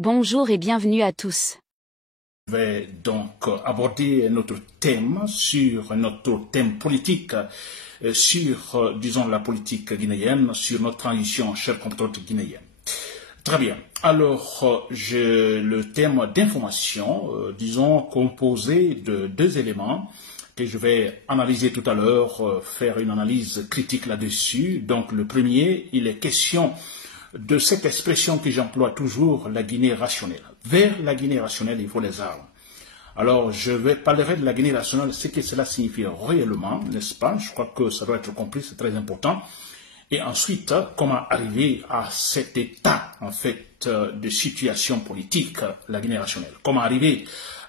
Bonjour et bienvenue à tous. Je vais donc aborder notre thème politique, disons, la politique guinéenne, sur notre transition, chers compatriotes guinéens. Très bien. Alors, le thème d'information, disons, composé de deux éléments que je vais analyser tout à l'heure, faire une analyse critique là-dessus. Donc, le premier, il est question de cette expression que j'emploie toujours, la Guinée rationnelle. Vers la Guinée rationnelle, il faut les armes. Alors, je vais parler de la Guinée rationnelle, ce que cela signifie réellement, n'est-ce pas? Je crois que ça doit être compris, c'est très important. Et ensuite, comment arriver à cet état, en fait, de situation politique, la Guinée rationnelle? Comment arriver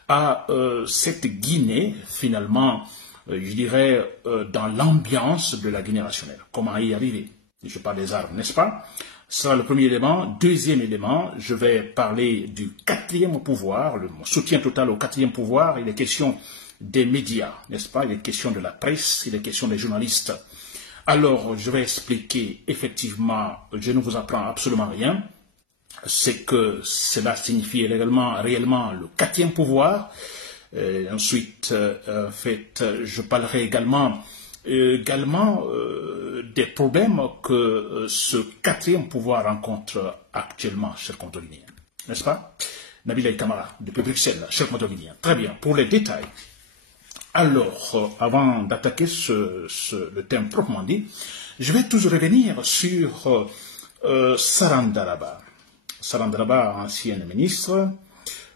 à cette Guinée, finalement, je dirais, dans l'ambiance de la Guinée rationnelle? Comment y arriver? Je parle des armes, n'est-ce pas? Ce sera le premier élément. Deuxième élément, je vais parler du quatrième pouvoir, mon soutien total au quatrième pouvoir. Il est question des médias, n'est-ce pas? Il est question de la presse, il est question des journalistes. Alors, je vais expliquer, effectivement, je ne vous apprends absolument rien, c'est que cela signifie réellement le quatrième pouvoir. Ensuite, en fait, je parlerai également des problèmes que ce quatrième pouvoir rencontre actuellement, chers compatriotes guinéens. N'est-ce pas? Nabila Kamara, depuis Bruxelles, chers compatriotes guinéens. Très bien, pour les détails. Alors, avant d'attaquer le thème proprement dit, je vais toujours revenir sur Sarandaraba. Sarandaraba, ancienne ministre,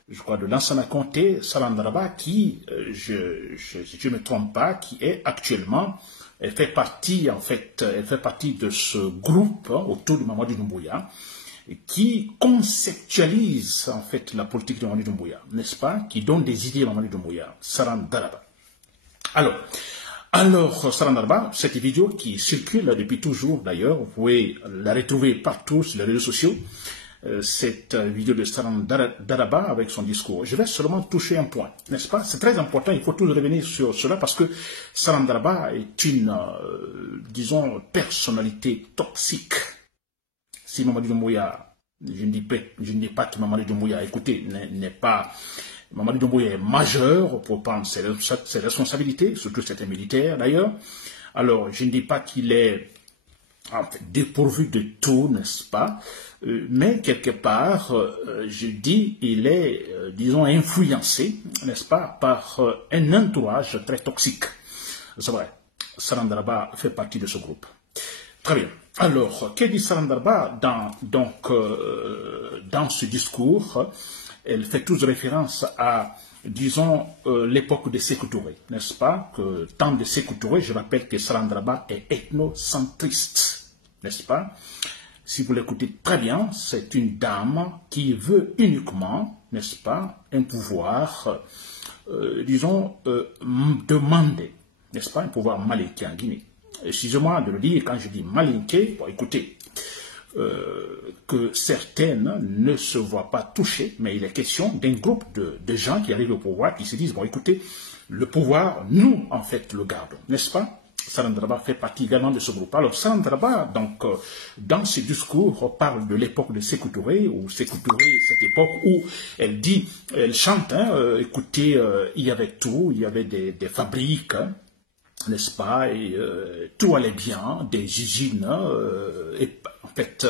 je crois de l'ancien Comté, Sarandaraba, qui, je ne me trompe pas, qui est actuellement, elle fait partie de ce groupe autour de Mamadou Doumbouya, qui conceptualise en fait la politique de Mamadou Doumbouya, n'est-ce pas, qui donne des idées à Mamadou Doumbouya, Sarandaraba. Alors, Sarandaraba, cette vidéo qui circule depuis toujours d'ailleurs, vous pouvez la retrouver partout sur les réseaux sociaux, cette vidéo de Sarandaraba avec son discours. Je vais seulement toucher un point, n'est-ce pas? C'est très important, il faut toujours revenir sur cela parce que Sarandaraba est une, disons, personnalité toxique. Si Mamadou Doumbouya, je ne dis pas que Mamadou Doumbouya, écoutez, n'est pas... Mamadou Doumbouya est majeur pour prendre ses responsabilités, surtout c'était militaire d'ailleurs. Alors, je ne dis pas qu'il est en fait, dépourvu de tout, n'est-ce pas? Mais quelque part, je dis, il est, disons, influencé, n'est-ce pas, par un entourage très toxique. C'est vrai, Sarandaraba fait partie de ce groupe. Très bien. Alors, que dit Sarandaraba dans ce discours? Elle fait tous référence à, disons, l'époque de Sékou Touré, n'est-ce pas? Que temps de Sékou Touré, je rappelle que Sarandaraba est ethnocentriste, n'est-ce pas? Si vous l'écoutez très bien, c'est une dame qui veut uniquement, n'est-ce pas, un pouvoir, disons, demandé, n'est-ce pas, un pouvoir malinqué en Guinée. Excusez-moi de le dire, quand je dis malinqué, bon, écoutez, que certaines ne se voient pas touchées, mais il est question d'un groupe de gens qui arrivent au pouvoir, qui se disent, bon écoutez, le pouvoir, nous en fait le gardons, n'est-ce pas? Sarandaraba fait partie également de ce groupe. Alors Sarandaraba, donc, dans ce discours, parle de l'époque de Sékou Touré, ou Sékou Touré, cette époque où elle dit, elle chante, hein, écoutez, il y avait tout, il y avait des fabriques, hein, n'est-ce pas, et tout allait bien, des usines, en fait,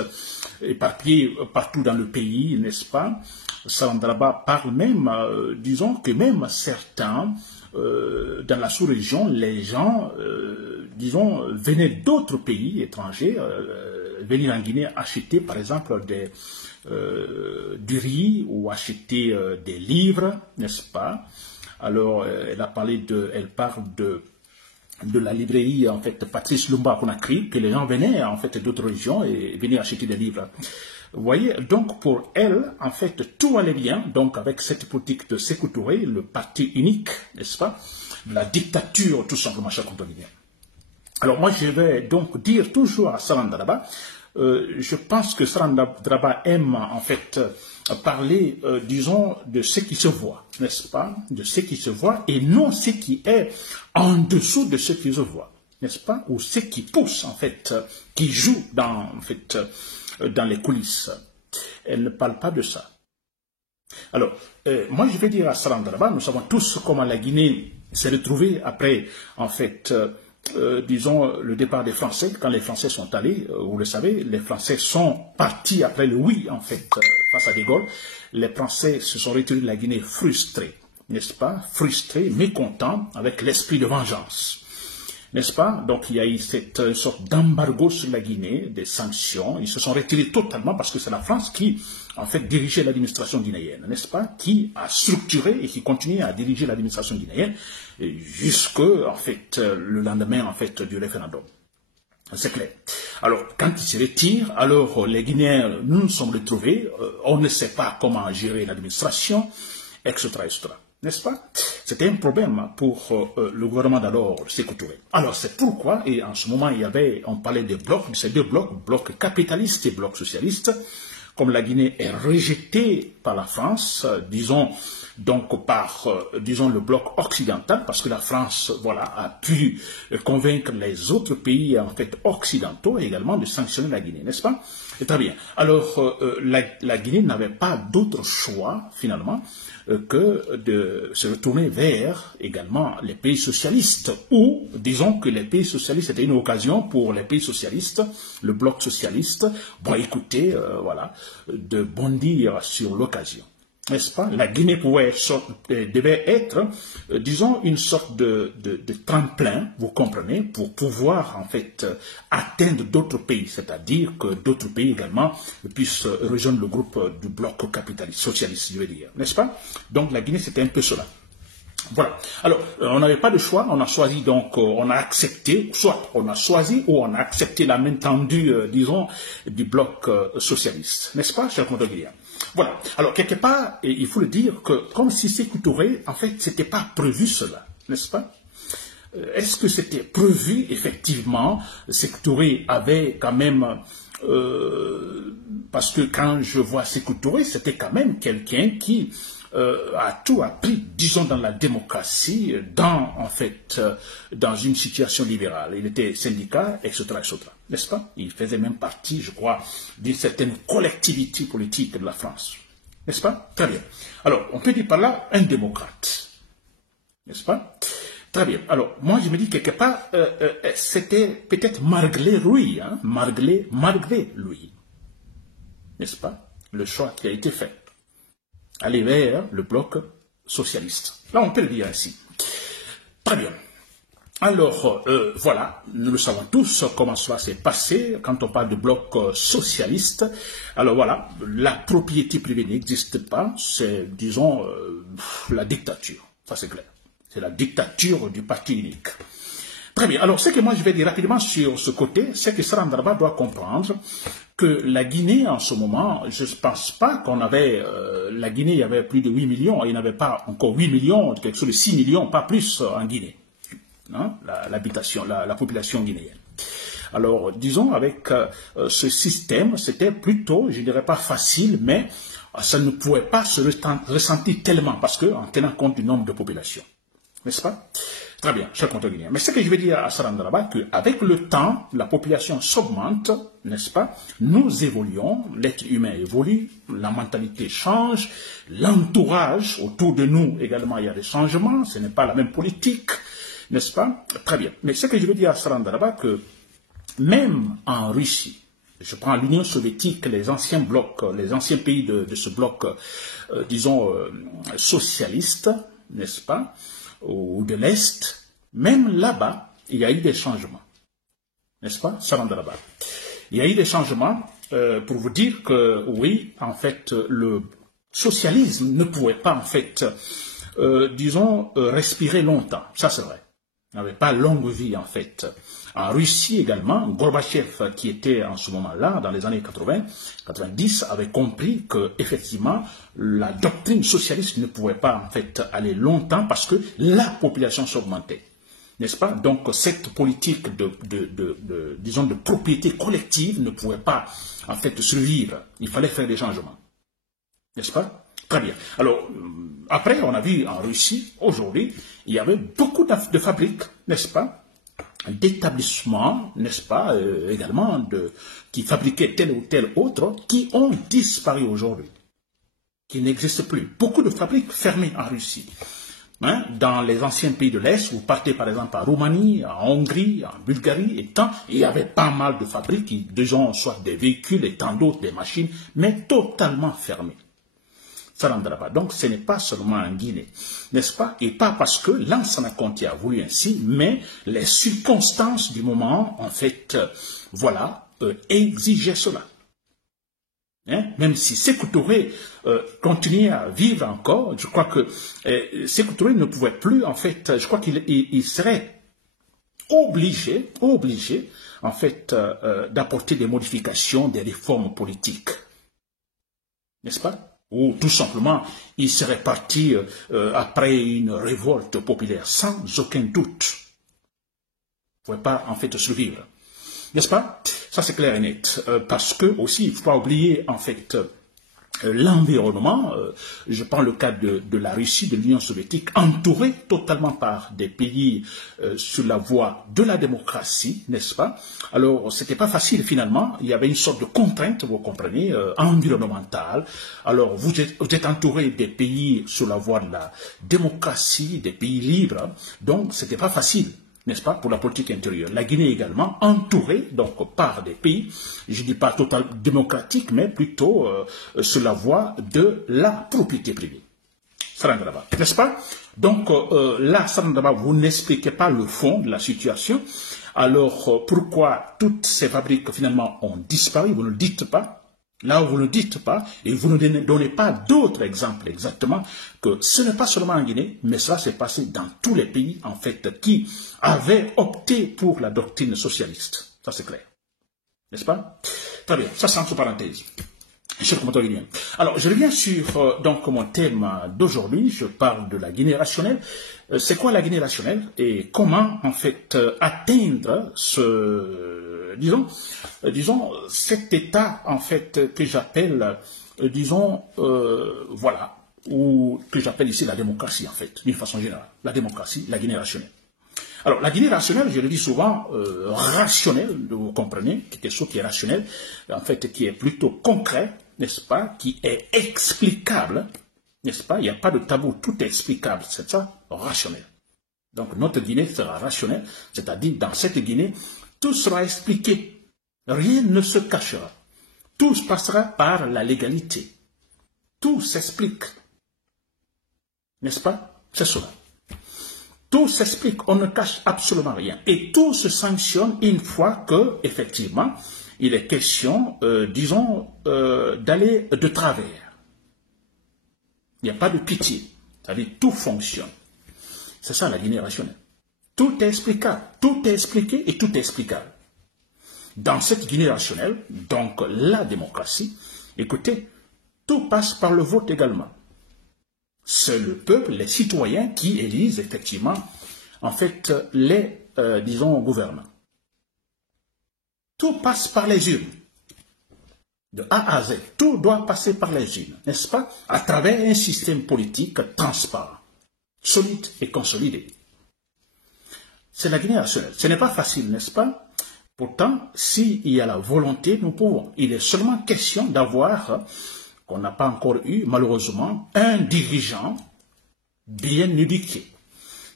éparpillées partout dans le pays, n'est-ce pas? Sarandaraba parle même, disons que même certains, dans la sous-région, les gens, disons, venaient d'autres pays étrangers, venir en Guinée acheter, par exemple, du riz ou acheter des livres, n'est-ce pas? Alors, elle parle de la librairie, en fait, Patrice Lumumba Conakry, que les gens venaient, en fait, d'autres régions et venaient acheter des livres. Vous voyez, donc pour elle, en fait, tout allait bien, donc avec cette politique de Sékou Touré, le parti unique, n'est-ce pas, la dictature, tout simplement, chers compatriotes. Alors moi, je vais donc dire toujours à Sarandaraba, je pense que Sarandaraba aime, en fait, parler, disons, de ce qui se voit, n'est-ce pas, de ce qui se voit, et non ce qui est en dessous de ce qui se voit, n'est-ce pas, ou ce qui pousse, en fait, qui joue dans, en fait, dans les coulisses. Elle ne parle pas de ça. Alors, moi, je vais dire à Sarandaraba, nous savons tous comment la Guinée s'est retrouvée après, en fait, disons, le départ des Français. Quand les Français sont allés, vous le savez, les Français sont partis après le oui, en fait, face à De Gaulle. Les Français se sont retirés de la Guinée frustrés, n'est-ce pas? Frustrés, mécontents, avec l'esprit de vengeance. N'est-ce pas? Donc il y a eu cette sorte d'embargo sur la Guinée, des sanctions. Ils se sont retirés totalement parce que c'est la France qui, en fait, dirigeait l'administration guinéenne, n'est-ce pas? Qui a structuré et qui continue à diriger l'administration guinéenne jusque, en fait, le lendemain, en fait, du référendum. C'est clair. Alors, quand ils se retirent, alors les Guinéens, nous nous sommes retrouvés, on ne sait pas comment gérer l'administration, etc., etc. N'est-ce pas? C'était un problème pour le gouvernement d'alors, Sékou Touré. Alors c'est pourquoi, et en ce moment on parlait des blocs, de ces deux blocs, bloc capitaliste et bloc socialiste. Comme la Guinée est rejetée par la France, disons donc par, disons le bloc occidental, parce que la France, voilà, a pu convaincre les autres pays en fait occidentaux également de sanctionner la Guinée, n'est-ce pas? Et très bien. Alors la Guinée n'avait pas d'autre choix finalement que de se retourner vers également les pays socialistes, ou disons que les pays socialistes étaient une occasion pour les pays socialistes, le bloc socialiste, bon écoutez, voilà, de bondir sur l'occasion. N'est-ce pas? La Guinée devait être, disons, une sorte de tremplin, vous comprenez, pour pouvoir, en fait, atteindre d'autres pays, c'est-à-dire que d'autres pays également puissent rejoindre le groupe du bloc capitaliste, socialiste, je veux dire, n'est-ce pas? Donc la Guinée, c'était un peu cela. Voilà. Alors, on n'avait pas de choix, on a choisi donc, on a accepté, soit on a choisi ou on a accepté la main tendue, disons, du bloc socialiste, n'est-ce pas, cher Guinéen? Voilà. Alors, quelque part, il faut le dire que, comme si Sékou Touré, en fait, c'était pas prévu cela, n'est-ce pas? Est-ce que c'était prévu, effectivement? Sékou Touré avait quand même, parce que quand je vois Sékou Touré, c'était quand même quelqu'un qui a tout appris, disons, dans la démocratie, en fait, dans une situation libérale. Il était syndicat, etc., etc. N'est-ce pas? Il faisait même partie, je crois, d'une certaine collectivité politique de la France. N'est-ce pas? Très bien. Alors, on peut dire par là un démocrate. N'est-ce pas? Très bien. Alors, moi, je me dis quelque part, c'était peut-être malgré lui, hein, malgré lui. N'est-ce pas? Le choix qui a été fait. Aller vers le bloc socialiste. Là, on peut le dire ainsi. Très bien. Alors, voilà, nous le savons tous comment cela s'est passé quand on parle de bloc socialiste. Alors voilà, la propriété privée n'existe pas, c'est, disons, la dictature. Ça, c'est clair. C'est la dictature du parti unique. Très bien. Alors, ce que moi je vais dire rapidement sur ce côté, c'est que Sarandaraba doit comprendre que la Guinée, en ce moment, je ne pense pas qu'on avait, la Guinée, il y avait plus de 8 millions, il n'y avait pas encore 8 millions, quelque chose de 6 millions, pas plus en Guinée, hein, la population guinéenne. Alors, disons, avec ce système, c'était plutôt, je ne dirais pas facile, mais ça ne pouvait pas se ressentir tellement, parce que, en tenant compte du nombre de populations. N'est-ce pas? Très bien, cher Guinéen. Mais ce que je veux dire à Sarandaraba, qu'avec le temps, la population s'augmente, n'est-ce pas? Nous évoluons, l'être humain évolue, la mentalité change, l'entourage autour de nous également, il y a des changements, ce n'est pas la même politique, n'est-ce pas? Très bien. Mais ce que je veux dire à Sarandaraba, que même en Russie, je prends l'Union soviétique, les anciens blocs, les anciens pays de ce bloc, disons, socialiste, n'est-ce pas? Ou de l'Est, même là-bas, il y a eu des changements. N'est-ce pas, Sarandaraba? Il y a eu des changements pour vous dire que, oui, en fait, le socialisme ne pouvait pas, en fait, disons, respirer longtemps. Ça, c'est vrai. Il n'avait pas longue vie, en fait. En Russie également, Gorbatchev, qui était en ce moment-là, dans les années 80, 90, avait compris que, effectivement, la doctrine socialiste ne pouvait pas, en fait, aller longtemps parce que la population s'augmentait. N'est-ce pas? Donc, cette politique disons, de propriété collective ne pouvait pas, en fait, survivre. Il fallait faire des changements. N'est-ce pas? Très bien. Alors, après, on a vu en Russie, aujourd'hui, il y avait beaucoup de fabriques, n'est-ce pas? D'établissements, n'est-ce pas, également, qui fabriquaient tel ou tel autre, qui ont disparu aujourd'hui. qui n'existe plus. Beaucoup de fabriques fermées en Russie. Hein, dans les anciens pays de l'Est, vous partez par exemple en Roumanie, en Hongrie, en Bulgarie, et tant, il y avait pas mal de fabriques qui, disons, soit des véhicules et tant d'autres, des machines, mais totalement fermées. Sarandraba. Donc, ce n'est pas seulement en Guinée, n'est-ce pas? Et pas parce que Lansana Conté a voulu ainsi, mais les circonstances du moment, en fait, voilà, exigeaient cela. Hein? Même si Sékou Touré continuait à vivre encore, je crois que Sékou Touré ne pouvait plus, en fait, je crois qu'il serait obligé, en fait, d'apporter des modifications, des réformes politiques. N'est-ce pas? Ou tout simplement, il serait parti après une révolte populaire, sans aucun doute. Il ne pouvait pas, en fait, survivre. N'est-ce pas? Ça, c'est clair et net. Parce que, aussi, il ne faut pas oublier, en fait, l'environnement. Je prends le cas de la Russie, de l'Union soviétique, entourée totalement par des pays sur la voie de la démocratie, n'est-ce pas? Alors, c'était pas facile finalement. Il y avait une sorte de contrainte, vous comprenez, environnementale. Alors, vous êtes entouré des pays sur la voie de la démocratie, des pays libres. Donc, c'était pas facile, n'est-ce pas, pour la politique intérieure. La Guinée également, entourée donc par des pays, je ne dis pas totalement démocratiques, mais plutôt sur la voie de la propriété privée. Sarandraba, n'est-ce pas? Donc là, Sarandraba, vous n'expliquez pas le fond de la situation. Alors, pourquoi toutes ces fabriques finalement ont disparu? Vous ne le dites pas. Là où vous ne dites pas, et vous ne donnez pas d'autres exemples exactement, que ce n'est pas seulement en Guinée, mais ça s'est passé dans tous les pays, en fait, qui avaient opté pour la doctrine socialiste. Ça, c'est clair. N'est-ce pas? Très bien. Ça, c'est entre parenthèses. Alors, je reviens sur donc mon thème d'aujourd'hui. Je parle de la Guinée rationnelle. C'est quoi la Guinée rationnelle et comment, en fait, atteindre ce, disons, cet état, en fait, que j'appelle, voilà, ou que j'appelle ici la démocratie, en fait, d'une façon générale. La démocratie, la Guinée rationnelle. Alors, la Guinée rationnelle, je le dis souvent, rationnelle, vous comprenez, quelque chose qui est rationnel, en fait, qui est plutôt concret, n'est-ce pas, qui est explicable, n'est-ce pas, il n'y a pas de tabou, tout est explicable, c'est ça, rationnel. Donc, notre Guinée sera rationnelle, c'est-à-dire, dans cette Guinée, tout sera expliqué, rien ne se cachera, tout se passera par la légalité, tout s'explique, n'est-ce pas, c'est cela. Tout s'explique, on ne cache absolument rien. Et tout se sanctionne une fois que, effectivement, il est question, d'aller de travers. Il n'y a pas de pitié. C'est-à-dire, tout fonctionne. C'est ça la Guinée rationnelle. Tout est explicable. Tout est expliqué et tout est explicable. Dans cette Guinée rationnelle, donc la démocratie, écoutez, tout passe par le vote également. C'est le peuple, les citoyens qui élisent effectivement, en fait, les, gouvernants. Tout passe par les urnes. De A à Z, tout doit passer par les urnes, n'est-ce pas? À travers un système politique transparent, solide et consolidé. C'est la Guinée rationnelle. Ce n'est pas facile, n'est-ce pas? Pourtant, s'il y a la volonté, nous pouvons. Il est seulement question d'avoir... qu'on n'a pas encore eu, malheureusement, un dirigeant bien éduqué.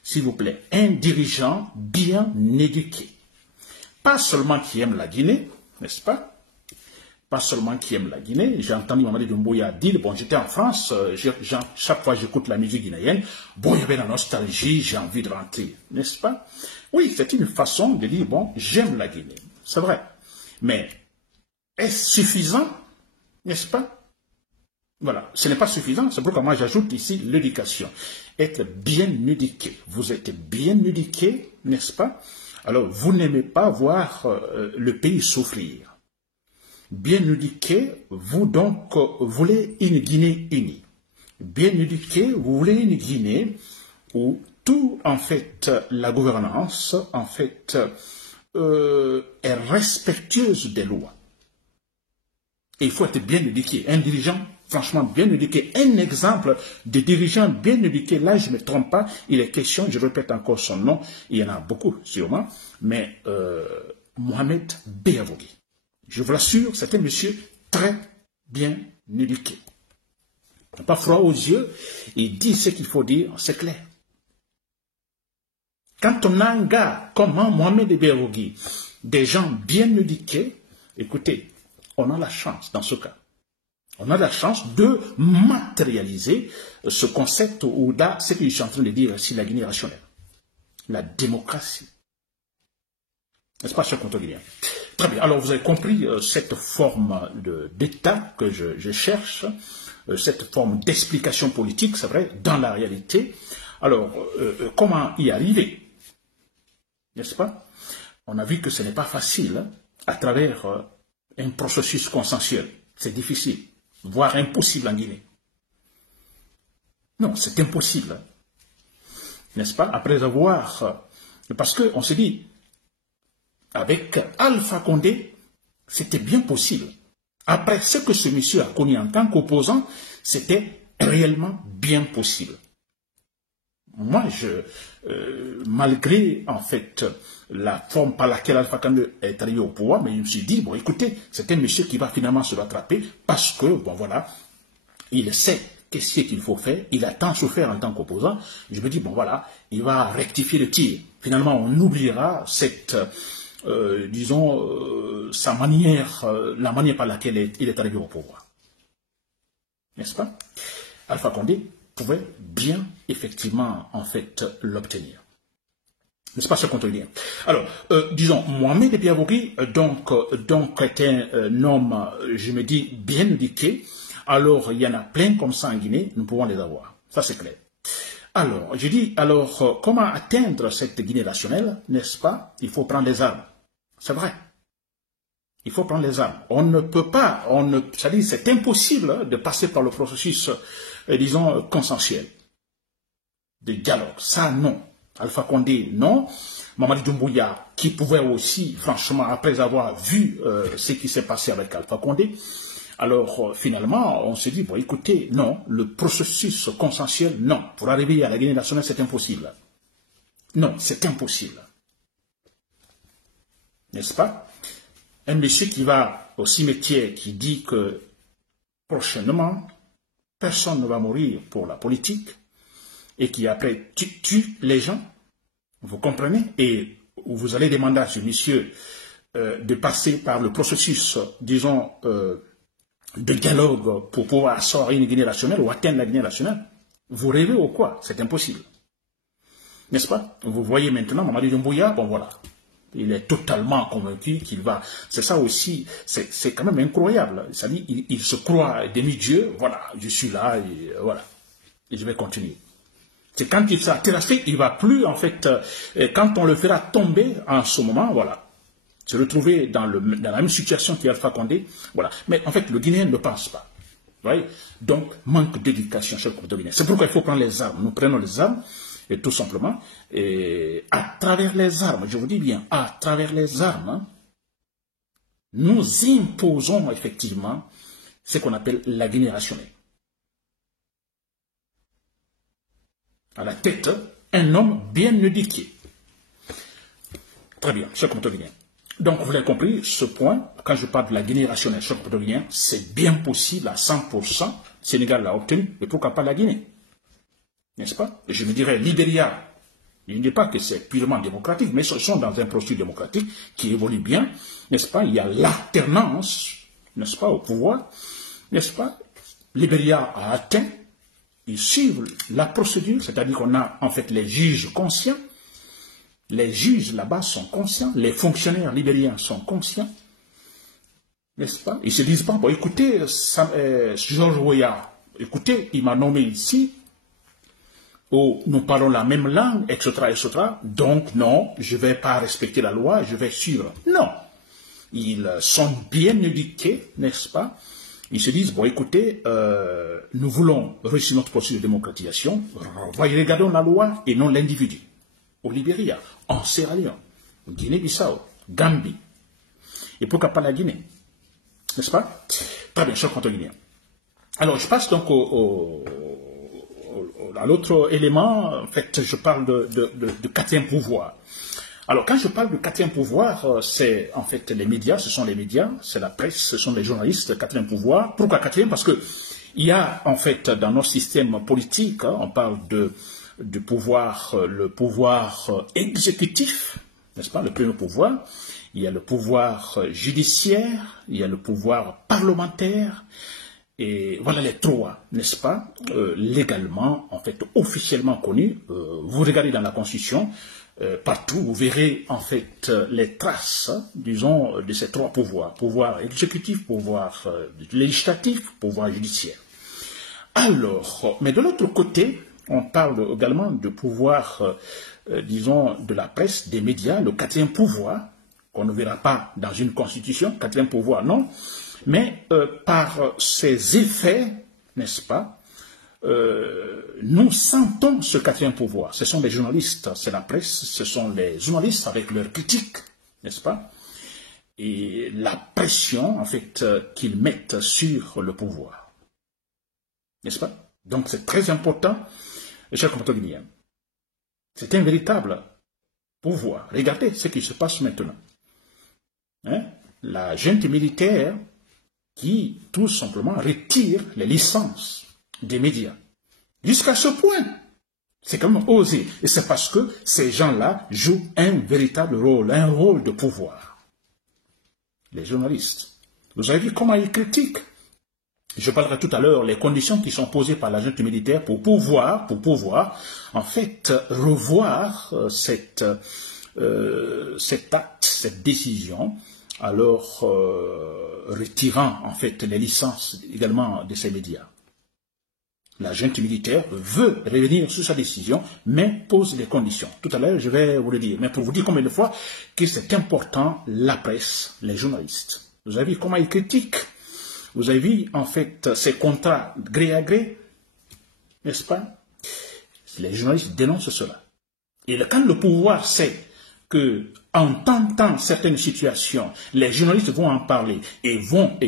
S'il vous plaît, un dirigeant bien éduqué. Pas seulement qui aime la Guinée, n'est-ce pas? Pas seulement qui aime la Guinée. J'ai entendu Mamadi Doumbouya dire, bon, j'étais en France, chaque fois j'écoute la musique guinéenne, bon, il y avait la nostalgie, j'ai envie de rentrer, n'est-ce pas? Oui, c'est une façon de dire, bon, j'aime la Guinée. C'est vrai. Mais est-ce suffisant, n'est-ce pas? Voilà, ce n'est pas suffisant, c'est pourquoi moi j'ajoute ici l'éducation. Être bien éduqué. Vous êtes bien éduqué, n'est-ce pas? Alors, vous n'aimez pas voir le pays souffrir. Bien éduqué, vous donc voulez une Guinée unie. Bien éduqué, vous voulez une Guinée où tout, en fait, la gouvernance, en fait, est respectueuse des lois. Et il faut être bien éduqué. Un dirigeant, franchement, bien éduqué. Un exemple de dirigeant bien éduqué, là, je ne me trompe pas, il est question, je répète encore son nom, il y en a beaucoup, sûrement, mais Mohamed Beavogui. Je vous l'assure, c'est un monsieur très bien éduqué. n'a pas froid aux yeux, il dit ce qu'il faut dire, c'est clair. Quand on a un gars comme Mohamed Eberogui, des gens bien éduqués, écoutez, on a la chance dans ce cas. On a la chance de matérialiser ce concept ou là, ce que je suis en train de dire ici, la Guinée rationnelle. La démocratie. N'est-ce pas, cher contemporain? Très bien. Alors, vous avez compris cette forme d'État que je cherche, cette forme d'explication politique, c'est vrai, dans la réalité. Alors, comment y arriver? N'est-ce pas? On a vu que ce n'est pas facile hein, à travers un processus consensuel. C'est difficile, voire impossible en Guinée. Non, c'est impossible. N'est-ce pas? Après avoir... parce qu'on se dit, avec Alpha Condé, c'était bien possible. Après ce que ce monsieur a connu en tant qu'opposant, c'était réellement bien possible. Moi, malgré en fait la forme par laquelle Alpha Condé est arrivé au pouvoir, mais je me suis dit, bon écoutez, c'est un monsieur qui va finalement se rattraper parce que, bon voilà, il sait qu'est-ce qu'il faut faire, il a tant souffert en tant qu'opposant, je me dis, bon voilà, il va rectifier le tir. Finalement, on oubliera cette, disons, sa manière, la manière par laquelle il est arrivé au pouvoir. N'est-ce pas? Alpha Condé pouvait bien, effectivement, en fait, l'obtenir. N'est-ce pas ce qu'on te dit? Alors, disons, Mohamed Eberogui, donc est un homme, je me dis, bien éduqué. Alors, il y en a plein comme ça en Guinée, nous pouvons les avoir. Ça, c'est clair. Alors, je dis, alors, comment atteindre cette Guinée rationnelle, n'est-ce pas? Il faut prendre les armes. C'est vrai. Il faut prendre les armes. On ne peut pas, c'est-à-dire, c'est impossible de passer par le processus, disons, consensuel. De dialogue. Ça, non. Alpha Condé, non. Mamadi Doumbouya, qui pouvait aussi, franchement, après avoir vu ce qui s'est passé avec Alpha Condé, alors finalement, on se dit, bon, écoutez, non, le processus consensuel, non. Pour arriver à la Guinée nationale, c'est impossible. Non, c'est impossible. N'est-ce pas? Un monsieur qui va au cimetière, qui dit que prochainement, personne ne va mourir pour la politique, et qui après tue les gens, vous comprenez? Et vous allez demander à ce monsieur de passer par le processus, disons, de dialogue pour pouvoir asseoir une Guinée nationale ou atteindre la Guinée nationale. Vous rêvez ou quoi? C'est impossible. N'est-ce pas? Vous voyez maintenant, Mamadi Doumbouya, bon voilà, il est totalement convaincu qu'il va... C'est ça aussi, c'est quand même incroyable. C'est-à-dire, il se croit demi-dieu, voilà, je suis là, et voilà, et je vais continuer. C'est quand il sera terrassé, il ne va plus, en fait, quand on le fera tomber en ce moment, voilà, se retrouver dans la même situation qu'Alpha Condé, voilà. Mais en fait, le Guinéen ne pense pas. Vous voyez? Donc, manque d'éducation chez le gouvernement guinéen. C'est pourquoi il faut prendre les armes. Nous prenons les armes, et tout simplement, et à travers les armes, je vous dis bien, à travers les armes, hein, nous imposons effectivement ce qu'on appelle la Guinée rationnelle. À la tête, un homme bien éduqué. Très bien, cher compatriotes. Donc, vous l'avez compris, ce point, quand je parle de la Guinée rationnelle, cher compatriotes, c'est bien possible à 100%. Sénégal l'a obtenu, et pourquoi pas la Guinée? N'est-ce pas? Et je me dirais, Libéria, je ne dis pas que c'est purement démocratique, mais ils sont dans un processus démocratique qui évolue bien, n'est-ce pas? Il y a l'alternance, n'est-ce pas, au pouvoir, n'est-ce pas? Libéria a atteint. Ils suivent la procédure, c'est-à-dire qu'on a en fait les juges conscients, les juges là-bas sont conscients, les fonctionnaires libériens sont conscients, n'est-ce pas? Ils ne se disent pas, bon écoutez, Georges Weah, écoutez, il m'a nommé ici, où nous parlons la même langue, etc., etc., donc non, je ne vais pas respecter la loi, je vais suivre. Non, ils sont bien éduqués, n'est-ce pas? Ils se disent, bon écoutez, nous voulons réussir notre processus de démocratisation, regardons la loi et non l'individu. Au Libéria, en Sierra Leone, Guinée-Bissau, Gambie, et pourquoi pas la Guinée, n'est-ce pas? Très bien, cher compatriotes. Alors, je passe donc à l'autre élément, en fait, je parle de quatrième pouvoir. Alors, quand je parle de quatrième pouvoir, c'est en fait les médias, ce sont les médias, c'est la presse, ce sont les journalistes, quatrième pouvoir. Pourquoi quatrième? Parce que Il y a en fait dans notre système politique, on parle du pouvoir, le pouvoir exécutif, n'est-ce pas, le premier pouvoir. Il y a le pouvoir judiciaire, il y a le pouvoir parlementaire, et voilà les trois, n'est-ce pas, légalement, en fait, officiellement connus. Vous regardez dans la Constitution, partout, vous verrez en fait les traces, disons, de ces trois pouvoirs. Pouvoir exécutif, pouvoir législatif, pouvoir judiciaire. Alors, mais de l'autre côté, on parle également de pouvoir, disons, de la presse, des médias, le quatrième pouvoir, qu'on ne verra pas dans une constitution, quatrième pouvoir, non, mais par ses effets, n'est-ce pas, nous sentons ce quatrième pouvoir. Ce sont les journalistes, c'est la presse, ce sont les journalistes avec leurs critiques, n'est-ce pas, et la pression, en fait, qu'ils mettent sur le pouvoir. N'est-ce pas? Donc c'est très important, chers compatriotes guinéens. C'est un véritable pouvoir. Regardez ce qui se passe maintenant. Hein? La junte militaire qui, tout simplement, retire les licences des médias. Jusqu'à ce point. C'est quand même osé. Et c'est parce que ces gens-là jouent un véritable rôle, un rôle de pouvoir. Les journalistes. Vous avez vu comment ils critiquent. Je parlerai tout à l'heure les conditions qui sont posées par la junte militaire pour pouvoir, en fait, revoir cet acte, cette décision, alors retirant, en fait, les licences également de ces médias. La junte militaire veut revenir sur sa décision, mais pose des conditions. Tout à l'heure, je vais vous le dire. Mais pour vous dire combien de fois que c'est important, la presse, les journalistes. Vous avez vu comment ils critiquent. Vous avez vu, en fait, ces contrats gré à gré, n'est-ce pas? Les journalistes dénoncent cela. Et quand le pouvoir sait que, en tentant certaines situations, les journalistes vont en parler, et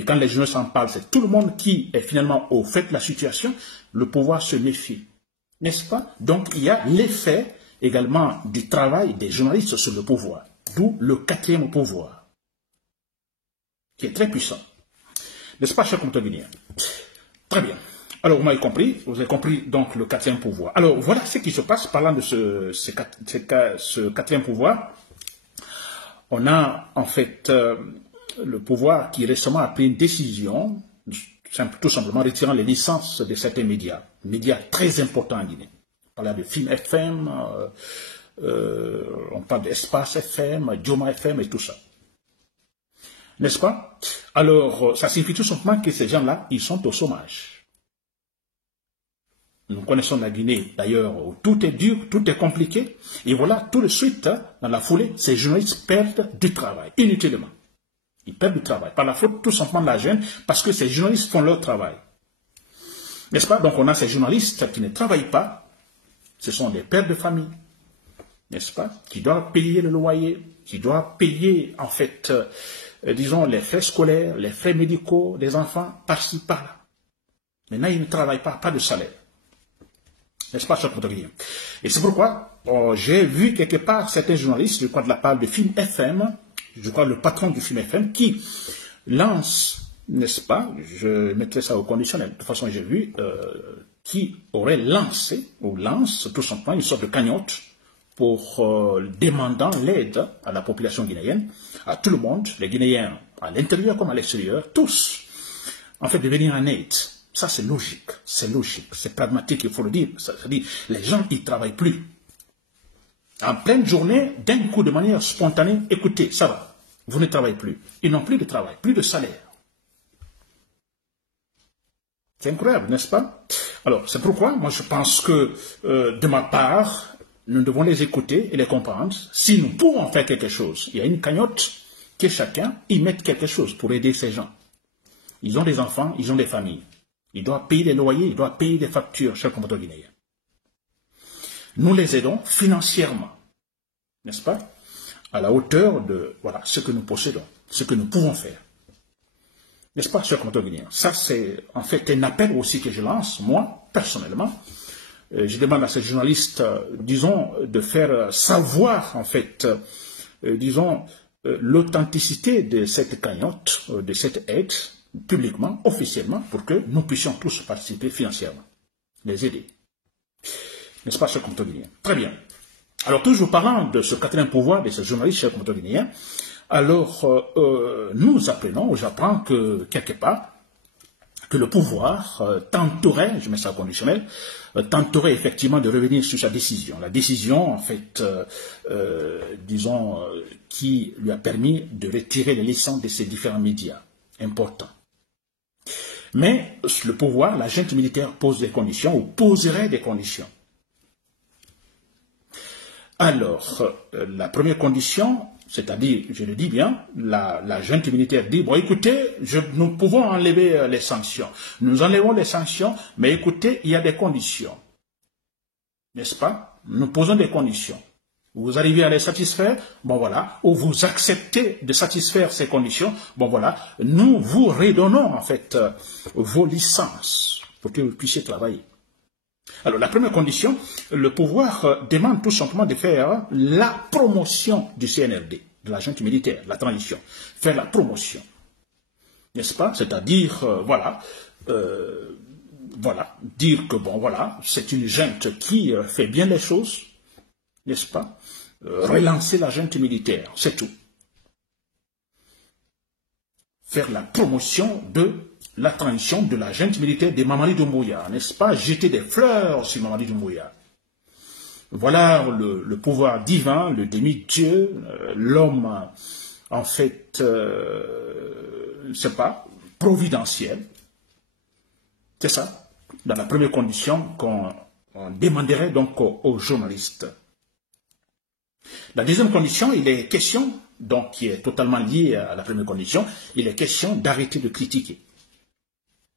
quand les journalistes en parlent, c'est tout le monde qui est finalement au fait de la situation, le pouvoir se méfie. N'est-ce pas? Donc, il y a l'effet également du travail des journalistes sur le pouvoir. D'où le quatrième pouvoir, qui est très puissant. N'est-ce pas, chers compatriotes guinéens? Très bien. Alors, vous m'avez compris, vous avez compris donc le quatrième pouvoir. Alors, voilà ce qui se passe parlant de ce quatrième pouvoir. On a en fait le pouvoir qui récemment a pris une décision, tout simplement retirant les licences de certains médias très importants en Guinée. On parle de Film FM, on parle d'Espace FM, Dioma FM et tout ça. N'est-ce pas? Alors, ça signifie tout simplement que ces gens-là, ils sont au chômage. Nous connaissons la Guinée, d'ailleurs, où tout est dur, tout est compliqué. Et voilà, tout de suite, dans la foulée, ces journalistes perdent du travail, inutilement. Ils perdent du travail, par la faute tout simplement de la gêne, parce que ces journalistes font leur travail. N'est-ce pas? Donc, on a ces journalistes qui ne travaillent pas. Ce sont des pères de famille, n'est-ce pas? Qui doivent payer le loyer, qui doivent payer, en fait, disons, les frais scolaires, les frais médicaux des enfants, par-ci, par-là. Maintenant, ils ne travaillent pas, pas de salaire. N'est-ce pas, cher compatriote? Et c'est pourquoi j'ai vu quelque part certains journalistes, je crois de la part de Film FM, je crois le patron du Film FM, qui lance, n'est-ce pas, je mettrai ça au conditionnel, de toute façon j'ai vu, qui aurait lancé, ou lance tout simplement une sorte de cagnotte pour demandant l'aide à la population guinéenne, à tout le monde, les Guinéens à l'intérieur comme à l'extérieur, tous, en fait, de venir en aide. Ça, c'est logique, c'est pragmatique, il faut le dire. C'est-à-dire, les gens, ils ne travaillent plus. En pleine journée, d'un coup, de manière spontanée, écoutez, ça va, vous ne travaillez plus. Ils n'ont plus de travail, plus de salaire. C'est incroyable, n'est-ce pas? Alors, c'est pourquoi, moi, je pense que, de ma part, nous devons les écouter et les comprendre. Si nous pouvons faire quelque chose, il y a une cagnotte que chacun y mette quelque chose pour aider ces gens. Ils ont des enfants, ils ont des familles. Ils doivent payer des loyers, ils doivent payer des factures, chers compatriotes guinéens. Nous les aidons financièrement, n'est-ce pas? À la hauteur de voilà, ce que nous possédons, ce que nous pouvons faire. N'est-ce pas, chers compatriotes guinéens? Ça, c'est en fait un appel aussi que je lance, moi, personnellement. Je demande à ces journalistes, disons, de faire savoir, en fait, disons, l'authenticité de cette cagnotte, de cette aide, publiquement, officiellement, pour que nous puissions tous participer financièrement, les aider. N'est-ce pas, chers compatriotes guinéens? Très bien. Alors, toujours parlant de ce quatrième pouvoir de ces journalistes, chers compatriotes guinéens, alors, j'apprends que, quelque part, que le pouvoir tenterait, je mets ça au conditionnel, tenterait effectivement de revenir sur sa décision. La décision, en fait, qui lui a permis de retirer les licences de ces différents médias importants. Mais le pouvoir, la junte militaire pose des conditions, ou poserait des conditions. Alors, la première condition, c'est-à-dire, je le dis bien, la junte militaire dit, bon écoutez, nous pouvons enlever les sanctions. Nous enlevons les sanctions, mais écoutez, il y a des conditions. N'est-ce pas? Nous posons des conditions. Vous arrivez à les satisfaire, bon voilà, ou vous acceptez de satisfaire ces conditions, bon voilà, nous vous redonnons en fait vos licences pour que vous puissiez travailler. Alors la première condition, le pouvoir demande tout simplement de faire la promotion du CNRD, de la junte militaire, la transition, faire la promotion, n'est-ce pas? C'est-à-dire, voilà, dire que bon voilà, c'est une junte qui fait bien les choses, n'est-ce pas? Relancer la junte militaire, c'est tout. Faire la promotion de la transition de la junte militaire de Mamadi Doumbouya, n'est-ce pas? Jeter des fleurs sur Mamadi Doumbouya. Voilà le pouvoir divin, le demi-dieu, l'homme, en fait, c'est pas, providentiel. C'est ça, dans la première condition qu'on demanderait donc aux journalistes. La deuxième condition, il est question, donc qui est totalement liée à la première condition, il est question d'arrêter de critiquer.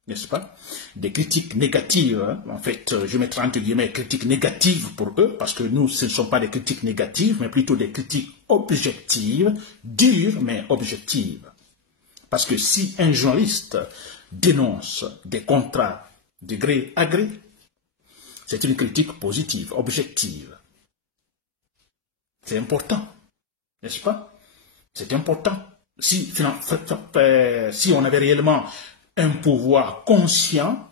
N'est-ce pas? Des critiques négatives, hein? En fait, je mettrai entre guillemets critiques négatives pour eux, parce que nous, ce ne sont pas des critiques négatives, mais plutôt des critiques objectives, dures, mais objectives. Parce que si un journaliste dénonce des contrats de gré à gré, c'est une critique positive, objective. C'est important, n'est-ce pas? C'est important. Si on avait réellement un pouvoir conscient,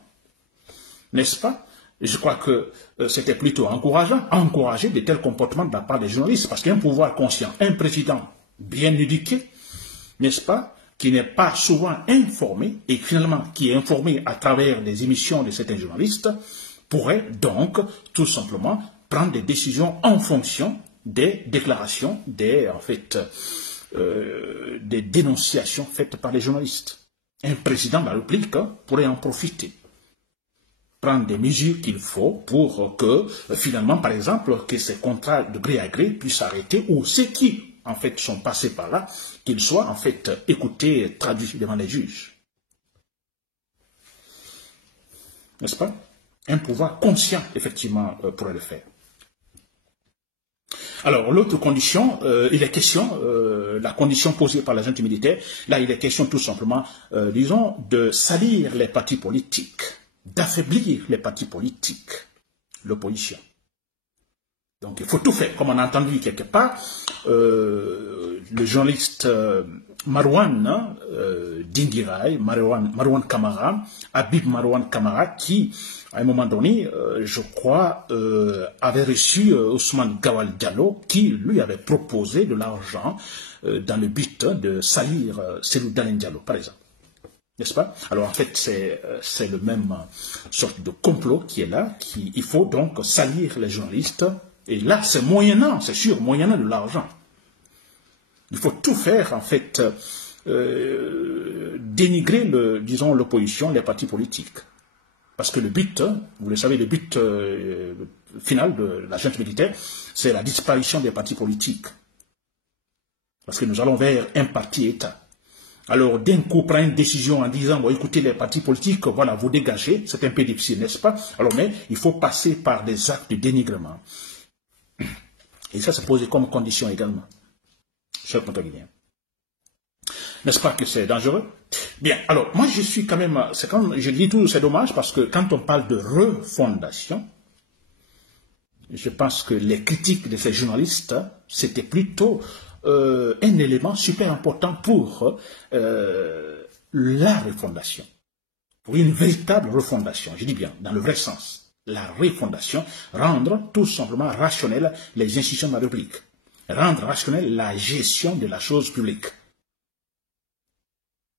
n'est-ce pas? Je crois que c'était plutôt encourageant, encourager de tels comportements de la part des journalistes, parce qu'un pouvoir conscient, un président bien éduqué, n'est-ce pas, qui n'est pas souvent informé, et finalement qui est informé à travers les émissions de certains journalistes, pourrait donc tout simplement prendre des décisions en fonction des déclarations, des dénonciations faites par les journalistes. Un président de la République pourrait en profiter, prendre des mesures qu'il faut pour que, finalement, par exemple, que ces contrats de gré à gré puissent arrêter, ou ceux qui, en fait, sont passés par là, qu'ils soient, en fait, écoutés, traduits devant les juges. N'est-ce pas? Un pouvoir conscient, effectivement, pourrait le faire. Alors, l'autre condition, il est question, la condition posée par la junte militaire, là, il est question tout simplement, disons, de salir les partis politiques, d'affaiblir les partis politiques, l'opposition. Donc, il faut tout faire, comme on a entendu quelque part, le journaliste Marouane Dinguiraye, Marouane Kamara, Habib Marouane Kamara, qui, à un moment donné, je crois, avait reçu Ousmane Gawal Diallo, qui lui avait proposé de l'argent dans le but de salir Cellou Dalein Diallo, par exemple. N'est-ce pas? Alors en fait, c'est le même sorte de complot qui est là, il faut donc salir les journalistes, et là, c'est moyennant, c'est sûr, moyennant de l'argent. Il faut tout faire, en fait, dénigrer, disons, l'opposition, les partis politiques. Parce que le but, vous le savez, le but final de la junte militaire, c'est la disparition des partis politiques. Parce que nous allons vers un parti-État. Alors, d'un coup, prendre une décision en disant, bon, écoutez, les partis politiques, voilà, vous dégagez, c'est un peu difficile, n'est-ce pas? Alors, mais il faut passer par des actes de dénigrement. Et ça, c'est posé comme condition également. Chers compatriotes. N'est-ce pas que c'est dangereux? Bien, alors, moi, je suis quand même, je dis tout, c'est dommage, parce que quand on parle de refondation, je pense que les critiques de ces journalistes, c'était plutôt un élément super important pour la refondation. Pour une véritable refondation, je dis bien, dans le vrai sens. La refondation, rendre tout simplement rationnel les institutions de la République. Rendre rationnelle la gestion de la chose publique.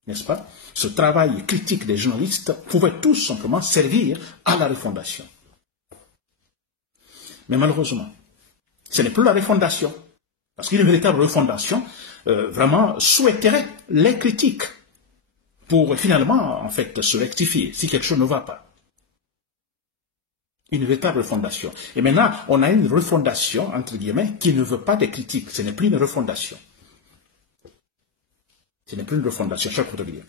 N'est-ce pas? Ce travail critique des journalistes pouvait tout simplement servir à la refondation. Mais malheureusement, ce n'est plus la refondation. Parce qu'une véritable refondation, vraiment, souhaiterait les critiques pour finalement, en fait, se rectifier si quelque chose ne va pas. Une véritable refondation. Et maintenant, on a une refondation, entre guillemets, qui ne veut pas de critiques. Ce n'est plus une refondation. Ce n'est plus une refondation, chaque dire.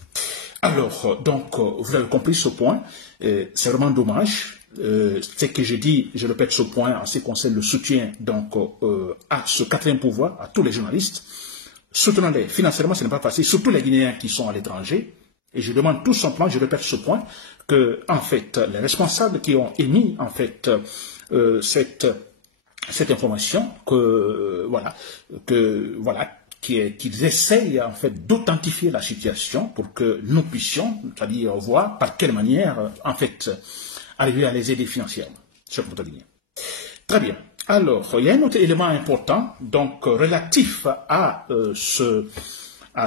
Alors, donc, vous avez compris ce point. C'est vraiment dommage. Ce que je dis, je répète ce point en ce qui concerne le soutien donc, à ce quatrième pouvoir, à tous les journalistes. Soutenons-les financièrement, ce n'est pas facile, surtout les Guinéens qui sont à l'étranger. Et je demande tout simplement, je répète ce point, que en fait, les responsables qui ont émis en fait cette information, qu'ils essayent en fait d'authentifier la situation pour que nous puissions, c'est-à-dire voir par quelle manière en fait arriver à les aider financièrement. Très bien. Alors, il y a un autre élément important, donc relatif à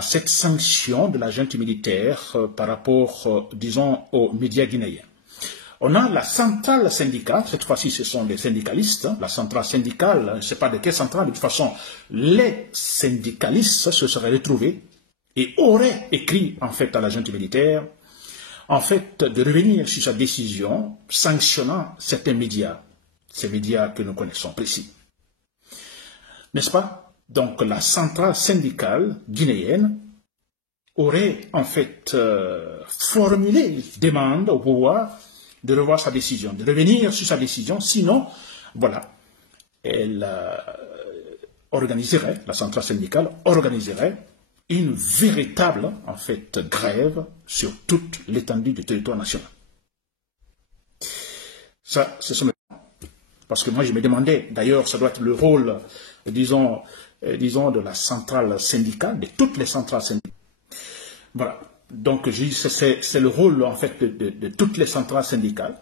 cette sanction de la junte militaire par rapport, disons, aux médias guinéens. On a la centrale syndicale, cette fois-ci ce sont les syndicalistes, la centrale syndicale, je ne sais pas de quelle centrale, de toute façon, les syndicalistes se seraient retrouvés et auraient écrit en fait à la junte militaire, en fait, de revenir sur sa décision sanctionnant certains médias, ces médias que nous connaissons précis. N'est-ce pas? Donc la centrale syndicale guinéenne aurait en fait formulé une demande au pouvoir de revoir sa décision, de revenir sur sa décision, sinon, voilà, elle organiserait, la centrale syndicale organiserait une véritable, en fait, grève sur toute l'étendue du territoire national. Ça, c'est ce parce que moi, je me demandais, d'ailleurs, ça doit être le rôle, disons, de la centrale syndicale, de toutes les centrales syndicales. Voilà. Donc, c'est le rôle, en fait, de toutes les centrales syndicales.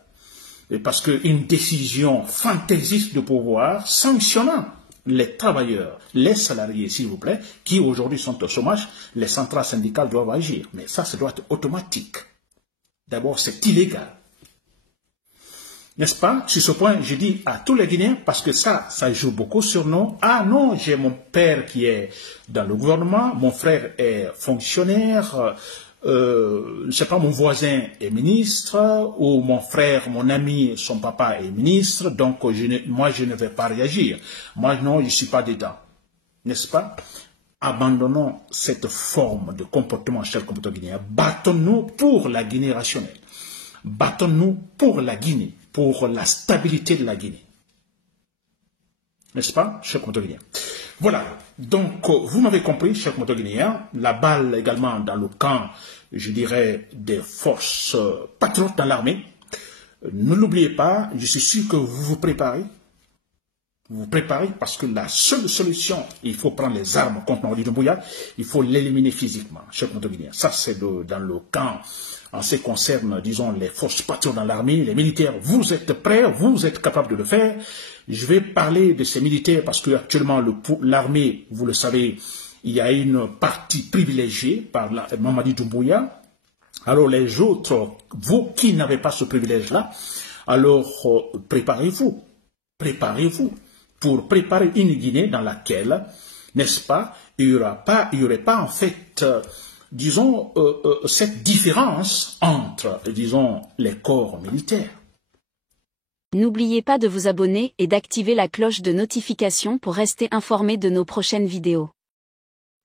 Parce qu'une décision fantaisiste du pouvoir sanctionnant les travailleurs, les salariés, s'il vous plaît, qui aujourd'hui sont au chômage, les centrales syndicales doivent agir. Mais ça doit être automatique. D'abord, c'est illégal. N'est-ce pas? Sur ce point, je dis à tous les Guinéens, parce que ça joue beaucoup sur nous. Ah non, j'ai mon père qui est dans le gouvernement, mon frère est fonctionnaire, je ne sais pas, mon voisin est ministre, ou mon frère, mon ami, son papa est ministre, donc moi je ne vais pas réagir. Moi non, je ne suis pas dedans. N'est-ce pas? Abandonnons cette forme de comportement, chers compatriotes guinéens. Battons-nous pour la Guinée rationnelle. Battons-nous pour la Guinée, pour la stabilité de la Guinée. N'est-ce pas, chers compatriotes guinéens? Voilà, donc vous m'avez compris, chers compatriotes guinéens, la balle également dans le camp, je dirais, des forces patriotes dans l'armée. Ne l'oubliez pas, je suis sûr que vous vous préparez. Vous vous préparez parce que la seule solution, il faut prendre les armes contre Mamadi Doumbouya, il faut l'éliminer physiquement, chers compatriotes guinéens. Ça, c'est dans le camp. En ce qui concerne, disons, les forces patriotes dans l'armée, les militaires, vous êtes prêts, vous êtes capables de le faire. Je vais parler de ces militaires parce que actuellement l'armée, vous le savez, il y a une partie privilégiée par Mamadi Doumbouya. Alors les autres, vous qui n'avez pas ce privilège-là, alors préparez-vous pour préparer une Guinée dans laquelle, n'est-ce pas, il n'y aurait pas en fait, disons, cette différence entre, disons, les corps militaires. N'oubliez pas de vous abonner et d'activer la cloche de notification pour rester informé de nos prochaines vidéos.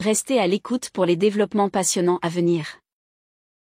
Restez à l'écoute pour les développements passionnants à venir.